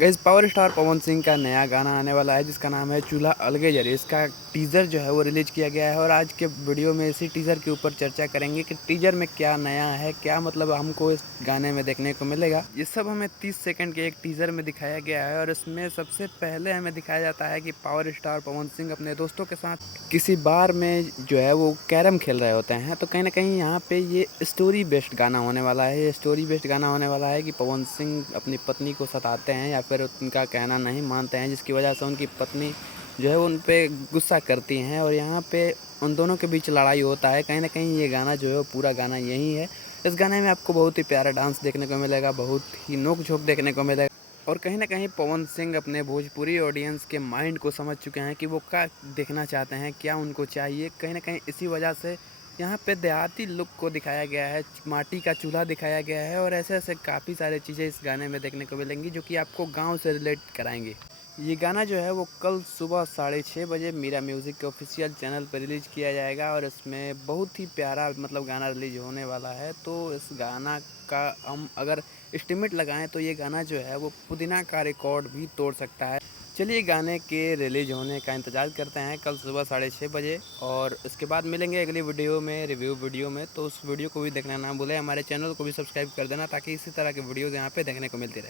Guys power star Pawan Singh का नया गाना आने वाला है जिसका नाम है चूल्हा अलगे जरे। इसका टीज़र जो है वो रिलीज किया गया है और आज के वीडियो में इसी टीज़र के ऊपर चर्चा करेंगे कि टीज़र में क्या नया है, क्या मतलब हमको इस गाने में देखने को मिलेगा। ये सब हमें 30 सेकंड के एक टीज़र में दिखाया गया है और इसमें सबसे पहले हमें दिखाया जाता है कि पावर स्टार पवन सिंह अपने दोस्तों के साथ किसी बार में जो है वो कैरम खेल रहे होते हैं। तो कहीं ना कहीं यहाँ पे ये स्टोरी बेस्ड गाना होने वाला है। ये स्टोरी बेस्ड गाना होने वाला है कि पवन सिंह अपनी पत्नी को सताते हैं या फिर उनका कहना नहीं मानते हैं, जिसकी वजह से उनकी पत्नी जो है उन पे गुस्सा करती हैं और यहाँ पे उन दोनों के बीच लड़ाई होता है। कहीं ना कहीं ये गाना जो है वो पूरा गाना यही है। इस गाने में आपको बहुत ही प्यारा डांस देखने को मिलेगा, बहुत ही नोक झोंक देखने को मिलेगा और कहीं ना कहीं पवन सिंह अपने भोजपुरी ऑडियंस के माइंड को समझ चुके हैं कि वो क्या देखना चाहते हैं, क्या उनको चाहिए। कहीं ना कहीं इसी वजह से यहाँ पे देहाती लुक को दिखाया गया है, माटी का चूल्हा दिखाया गया है और ऐसे ऐसे काफ़ी सारी चीज़ें इस गाने में देखने को मिलेंगी जो कि आपको गांव से रिलेट कराएंगे। ये गाना जो है वो कल सुबह 6:30 बजे मीरा म्यूज़िक के ऑफिशियल चैनल पर रिलीज़ किया जाएगा और इसमें बहुत ही प्यारा मतलब गाना रिलीज होने वाला है। तो इस गाना का हम अगर एस्टिमेट लगाएं तो ये गाना जो है वो पुदीना का रिकॉर्ड भी तोड़ सकता है। चलिए गाने के रिलीज होने का इंतज़ार करते हैं कल सुबह 6:30 बजे और उसके बाद मिलेंगे अगली वीडियो में, रिव्यू वीडियो में। तो उस वीडियो को भी देखना ना भूलें, हमारे चैनल को भी सब्सक्राइब कर देना ताकि इसी तरह के वीडियोज़ यहाँ पे देखने को मिलती रहे।